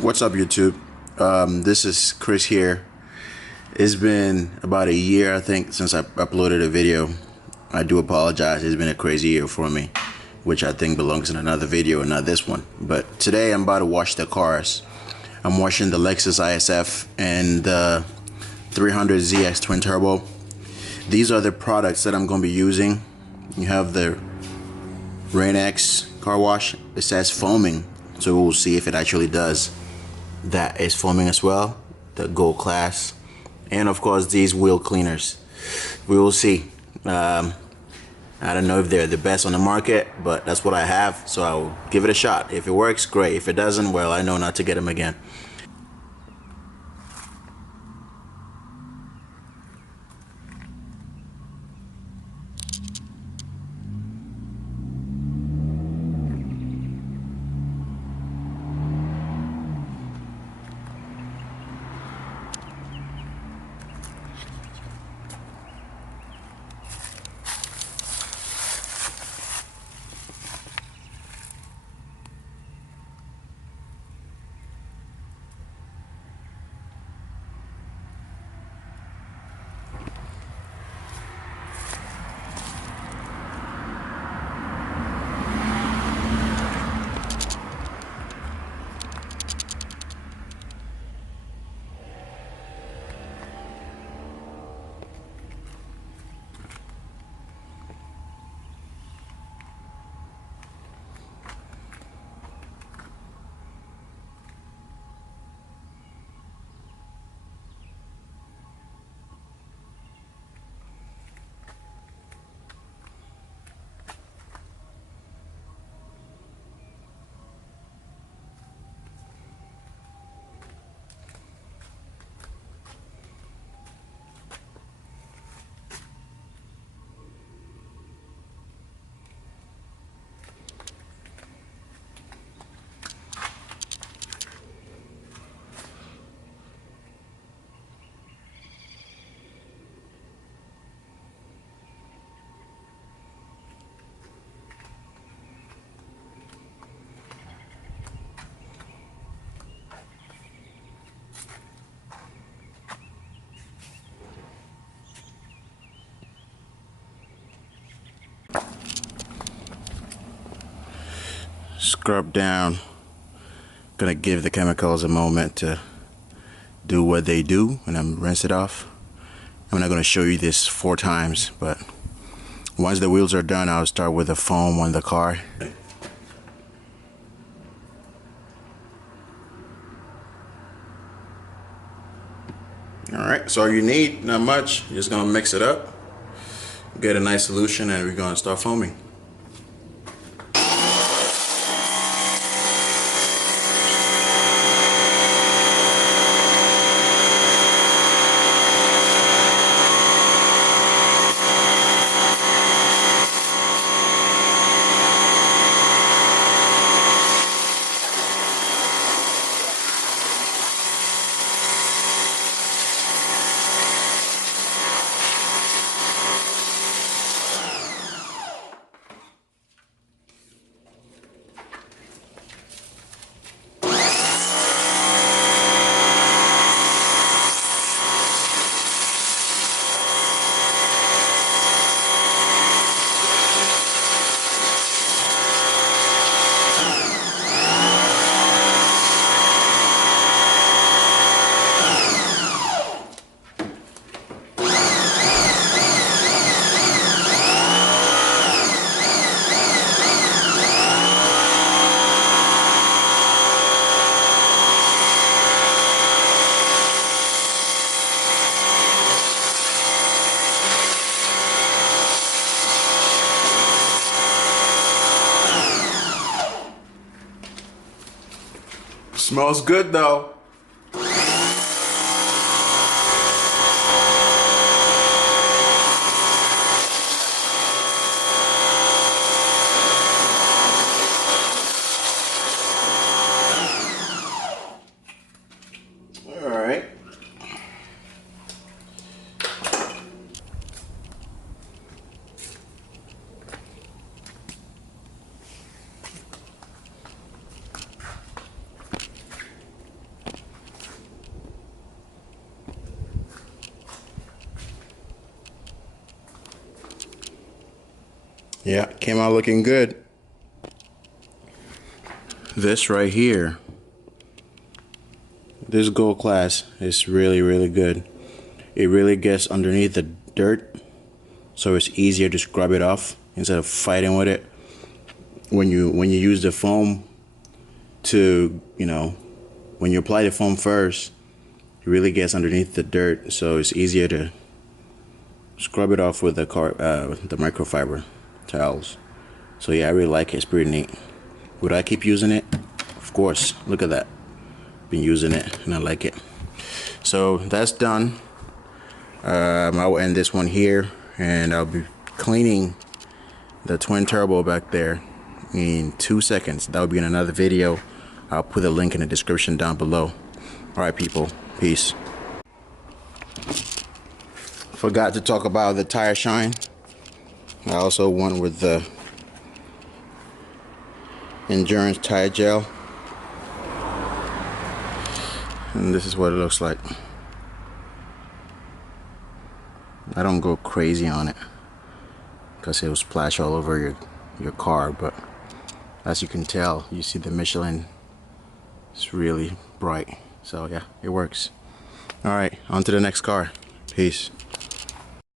What's up, YouTube? This is Chris here. It's been about a year, I think, since I uploaded a video. I do apologize. It's been a crazy year for me, which I think belongs in another video and not this one. But today I'm about to wash the cars. I'm washing the Lexus ISF and the 300ZX Twin Turbo. These are the products that I'm going to be using. You have the Rain-X car wash. It says foaming, so we'll see if it actually does. That is foaming as well. The Gold Class, and of course these wheel cleaners. We will see. I don't know if they're the best on the market, but that's what I have, so I'll give it a shot. If it works, great. If it doesn't, well, I know not to get them again. Scrub down. Gonna give the chemicals a moment to do what they do, and I'm rinse it off. I'm not gonna show you this 4 times, but once the wheels are done, I'll start with the foam on the car. Alright, so all you need, not much. You're just gonna mix it up, get a nice solution, and we're gonna start foaming. Smells good though. All right. Yeah, came out looking good. This right here, this Gold Class is really good. It really gets underneath the dirt, so it's easier to scrub it off instead of fighting with it. When you use the foam to, when you apply the foam first, it really gets underneath the dirt, so it's easier to scrub it off with the microfiber towels. So yeah, I really like it. It's pretty neat. Would I keep using it? Of course. Look at that. Been using it and I like it. So that's done. I will end this one here, and I'll be cleaning the twin turbo back there in 2 seconds. That will be in another video. I'll put the link in the description down below. Alright people, peace. Forgot to talk about the tire shine. I also went with the Endurance tire gel, and this is what it looks like. I don't go crazy on it because it will splash all over your car, but as you can tell, you see the Michelin, it's really bright. So yeah, it works. Alright, on to the next car. Peace.